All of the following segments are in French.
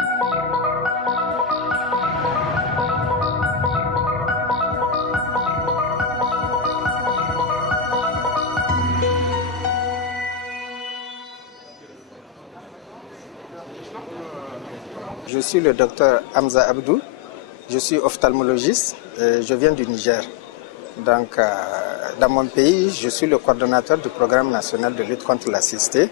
Je suis le docteur Hamza Abdou, je suis ophtalmologiste et je viens du Niger. Donc, dans mon pays, je suis le coordonnateur du programme national de lutte contre la cécité.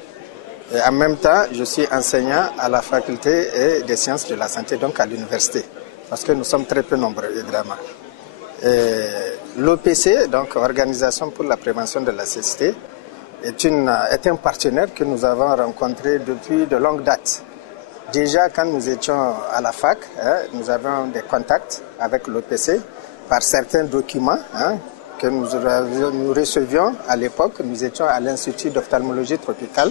Et en même temps, je suis enseignant à la faculté des sciences de la santé, donc à l'université, parce que nous sommes très peu nombreux, évidemment. L'OPC, donc Organisation pour la prévention de la cécité, est un partenaire que nous avons rencontré depuis de longues dates. Déjà, quand nous étions à la fac, nous avions des contacts avec l'OPC par certains documents que nous recevions à l'époque. Nous étions à l'Institut d'ophtalmologie tropicale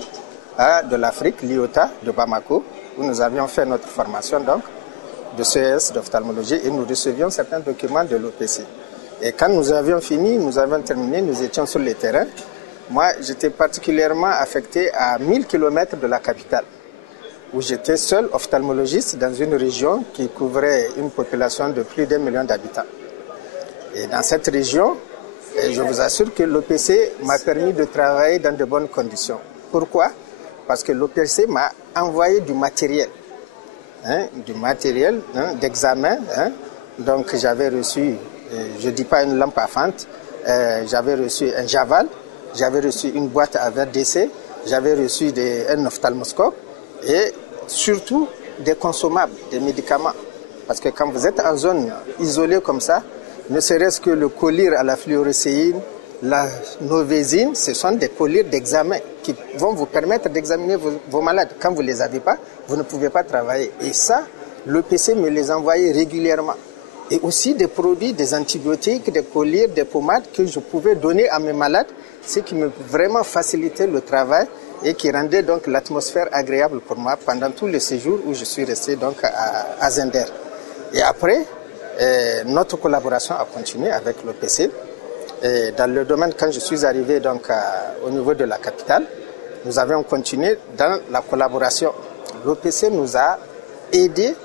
de l'Afrique, l'IOTA de Bamako, où nous avions fait notre formation donc, de CES d'ophtalmologie et nous recevions certains documents de l'OPC. Et quand nous avions fini, nous avions terminé, nous étions sur le terrain. Moi, j'étais particulièrement affecté à 1000 km de la capitale, où j'étais seul ophtalmologiste dans une région qui couvrait une population de plus d'1 million d'habitants. Et dans cette région, je vous assure que l'OPC m'a permis de travailler dans de bonnes conditions. Pourquoi? Parce que l'OPC m'a envoyé du matériel d'examen. Donc j'avais reçu, je ne dis pas une lampe à fente, j'avais reçu un Javal, j'avais reçu une boîte à verre d'essai, j'avais reçu un ophtalmoscope, et surtout des consommables, des médicaments. Parce que quand vous êtes en zone isolée comme ça, ne serait-ce que le collyre à la fluorescéine, la novésine, ce sont des collyres d'examen qui vont vous permettre d'examiner vos malades. Quand vous ne les avez pas, vous ne pouvez pas travailler. Et ça, l'OPC me les envoyait régulièrement. Et aussi des produits, des antibiotiques, des collyres, des pommades que je pouvais donner à mes malades, ce qui me vraiment facilitait le travail et qui rendait donc l'atmosphère agréable pour moi pendant tout le séjour où je suis resté donc à Zender. Et après, notre collaboration a continué avec l'OPC. Dans le domaine, quand je suis arrivé donc au niveau de la capitale, nous avions continué dans la collaboration. L'OPC nous a aidés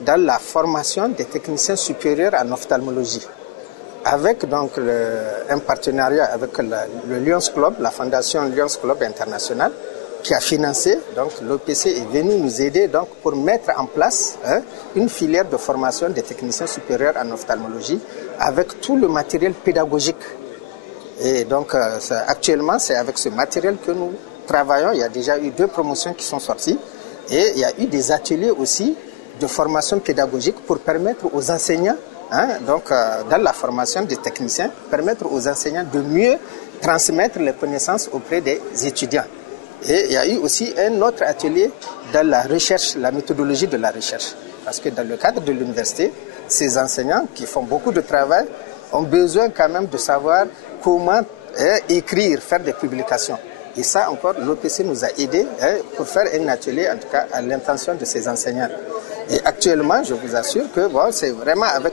dans la formation des techniciens supérieurs en ophtalmologie, avec donc un partenariat avec le Lions Club, la fondation Lions Club International, qui a financé. Donc l'OPC est venu nous aider donc pour mettre en place une filière de formation des techniciens supérieurs en ophtalmologie avec tout le matériel pédagogique. Et donc actuellement, c'est avec ce matériel que nous travaillons. Il y a déjà eu 2 promotions qui sont sorties et il y a eu des ateliers aussi de formation pédagogique pour permettre aux enseignants, dans la formation des techniciens, permettre aux enseignants de mieux transmettre les connaissances auprès des étudiants. Et il y a eu aussi un autre atelier dans la recherche, la méthodologie de la recherche. Parce que dans le cadre de l'université, ces enseignants qui font beaucoup de travail ont besoin quand même de savoir comment écrire, faire des publications. Et ça encore, l'OPC nous a aidés pour faire un atelier, en tout cas à l'intention de ces enseignants. Et actuellement, je vous assure que c'est vraiment avec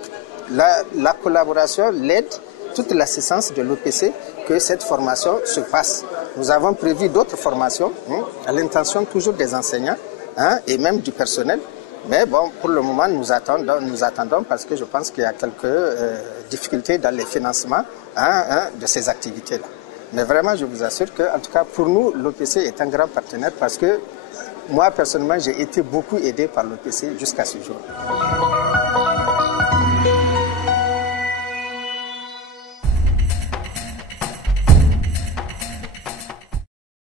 la collaboration, l'aide, toute l'assistance de l'OPC que cette formation se passe. Nous avons prévu d'autres formations à l'intention toujours des enseignants et même du personnel. Mais bon, pour le moment, nous attendons parce que je pense qu'il y a quelques difficultés dans les financements de ces activités-là. Mais vraiment, je vous assure que, en tout cas, pour nous, l'OPC est un grand partenaire parce que moi, personnellement, j'ai été beaucoup aidé par l'OPC jusqu'à ce jour.